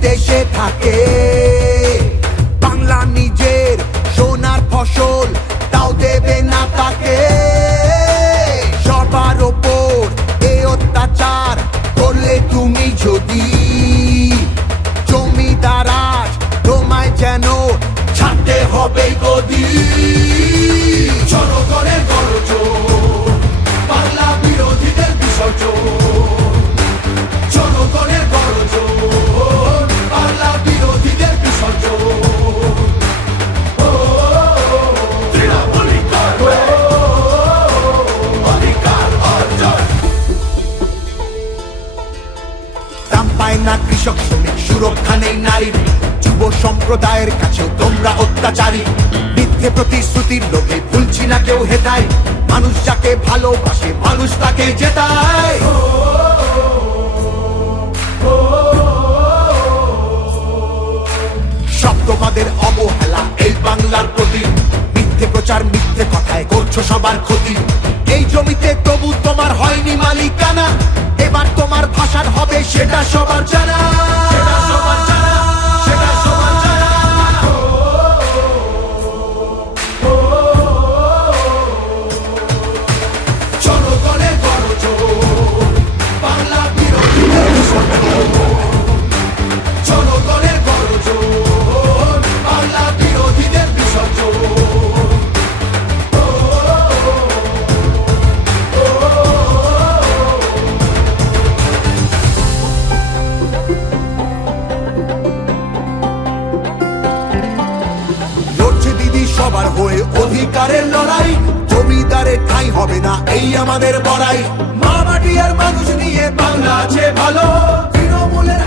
বিদেশে থাকে। বাংলা নিজের সোনার ফসল, তাও দেবে না তাকে। সবার ওপর এ অত্যাচার করলে তুমি যদি, জমিদার আজ তোমায় যেন ছাড়তে হবে গদি। জনগণের গর্জন, বাংলা বিরোধীদের বিসর্জন। জনগণের গর্জন, বাংলা বিরোধীদের বিসর্জন। তৃণমূলী করবে অধিকার অর্জন। দাম পায় না কৃষক শ্রমিক, সুরক্ষা নেই নারীর। যুব সম্প্রদায়ের কাছেও তোমরা অত্যাচারী। মিথ্যে প্রতিশ্রুতির লোভে ভুলছি না কেউ হেথায়। মানুষ যাকে ভালোবাসে মানুষ তাকে জেতায়। সব তোমাদের অবহেলা এই বাংলার প্রতি। মিথ্যে প্রচার মিথ্যে কথায় করছো সবার ক্ষতি। এই জমিতে তবু তোমার হয়নি মালিকানা। এবার তোমার ভাষার হবে সেটা সবার জানা। সেটা সবার জানা, সেটা সবার জানা। জনগণের গর্জন, বাংলা বিরোধীদের বিসর্জন। জনগণের গর্জন, বাংলা বিরোধীদের বিসর্জন। লড়ছে দিদি সবার হয়ে অধিকারের লড়াই। জমিদারের ঠাঁই হবে না এই আমাদের বড়াই। মা মাটি আর মানুষ নিয়ে বাংলা আছে ভালো। তৃণমূলের